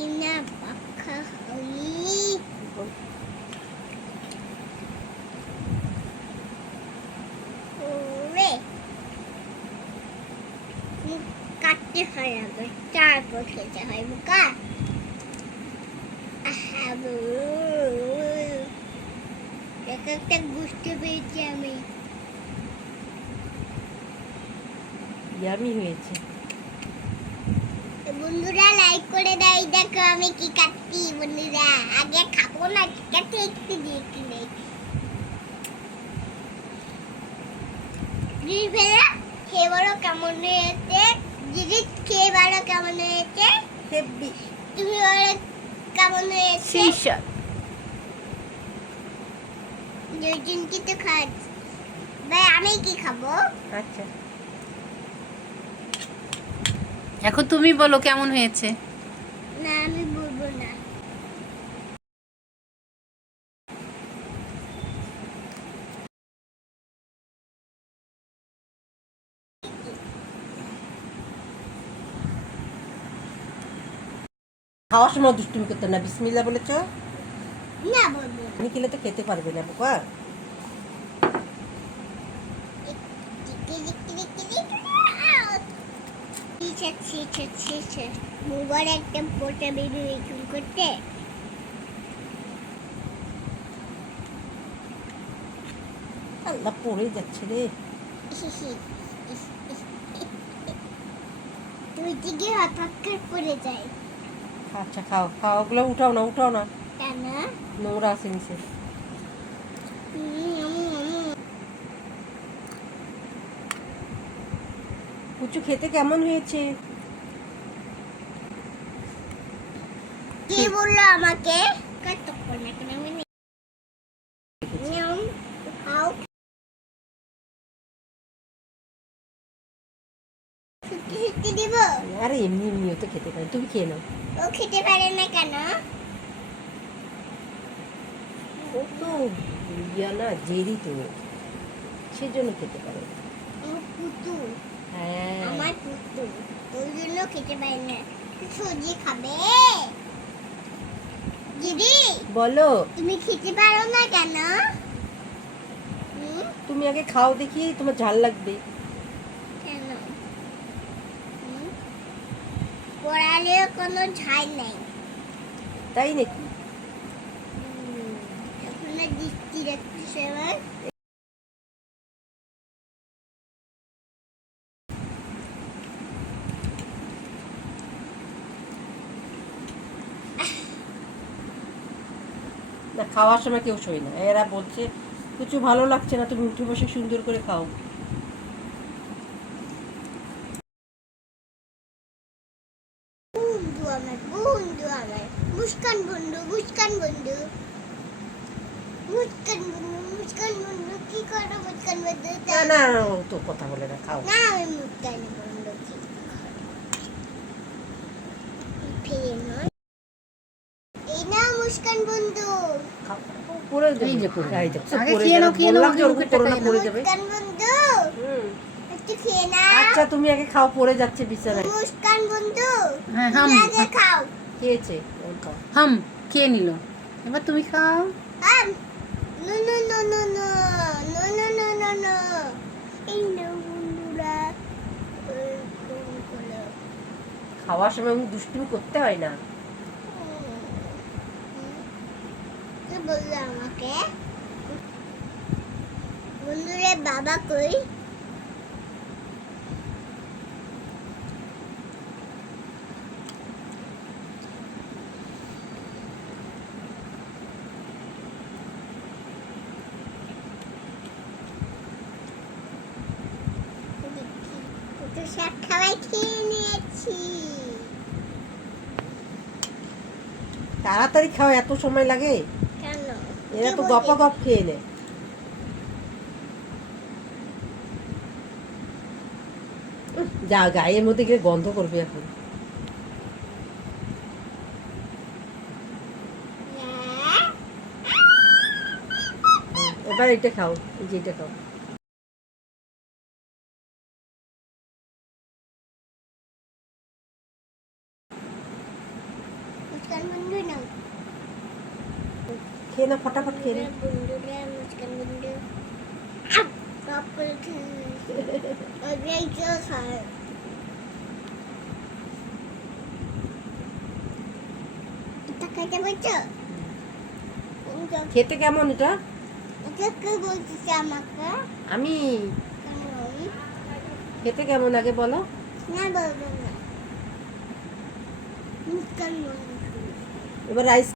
কিনা পাখা হই ওরে কাটতে হয় আগে তারপর খেতে হয় বউ। এক একটা বুঝতে পেরেছি আমি হয়েছে বন্ধুরা লাইক করে দেয় দেখো আমি কি কাটছি বন্ধুরা। আগে খাব না ঠিক আছে একটু দিদি ফেরা খেয়ে বলো কেমন হয়েছে? দিদি খেয়ে বলো কেমন হয়েছে? হেভি তুমি বলো কেমন হয়েছে? দুজনকে তো খাচ্ছি। ভাই আমি কি খাব? আচ্ছা। এখন তুমি বলো কেমন হয়েছে? না আমি বলব না। খাওয়ার সময় দুষ্টুমি করতে না বিসমিল্লা বলেছ? না বলব না। আমি খেলে তো খেতে পারবে না বোকা। মোবার একটা পোটা বেবি ওয়েটিং করতে। আল্লাহ পড়ে যাচ্ছে রে। তুই দিকে হঠাৎ করে পড়ে যায়। আচ্ছা খাও খাও ওগুলো উঠাও না উঠাও না। কেন? নোংরা আছে নিচে। কুচু খেতে কেমন হয়েছে? কে বলল আমাকে? আরে এমনি এমনিও তো খেতে পারে। তুমি খেয়ে নাও। ও খেতে পারে না কেন? ও তো ইয়া না জেরি তো। সেজন্য খেতে পারে। না। খেতে পারে না। সবজি খাবে? দিদি বলো। তুমি খেতে পারো না কেন? তুমি আগে খাও দেখি তোমার ঝাল লাগবে? পড়ালেও কোনো ঝাল নাই। তাই নাকি? এখন দৃষ্টি না খাওয়ার সময় কেউ শোয় না। এরা বলছে কিছু ভালো লাগছে না তুমি উঠে বসে সুন্দর করে খাও। মুস্কান বন্ধু মুস্কান বন্ধু। মুস্কান বন্ধু মুস্কান বন্ধু কি করো মুস্কান বন্ধু? না না তো কথা বলে না খাও। না আমি মুস্কান বন্ধু কি ফিরে নয় এই না মুস্কান বন্ধু। পড়ে যাবে। যে পড়ে এই দেখো, আগে খেয়ে নাও, খেয়ে নাও, বললাম যে ওরকম মুখেরটা করো না, খেয়ে পড়ে যাবে মুস্কান বন্ধু একটু খেয়ে না আচ্ছা তুমি আগে খাও পড়ে যাচ্ছে বিছানায়। মুস্কান বন্ধু। হ্যাঁ, হাম। আগে খাও। খেয়েছে হাম খেয়ে নিল। এবার তুমি খাও। আম no no no no no no no no no no. এই না বন্ধুরা। খাওয়ার সময় আমি দুষ্টুমি করতে হয় না কে বলল আমাকে? বন্ধুরে বাবা কই? তাড়াতাড়ি খাও এত সময় লাগে। এরা তো? গপা গপ খেয়ে নেয় যা গায়ের মধ্যে গিয়ে গন্ধ করবে এখন? এবার এটা খাও, এই যে এটা খাও বন্ধু না খেয়ে না ফটাফট খেয়ে নে। খেতে কেমন এটা আমি খেতে কেমন আগে বলো এবার রাইস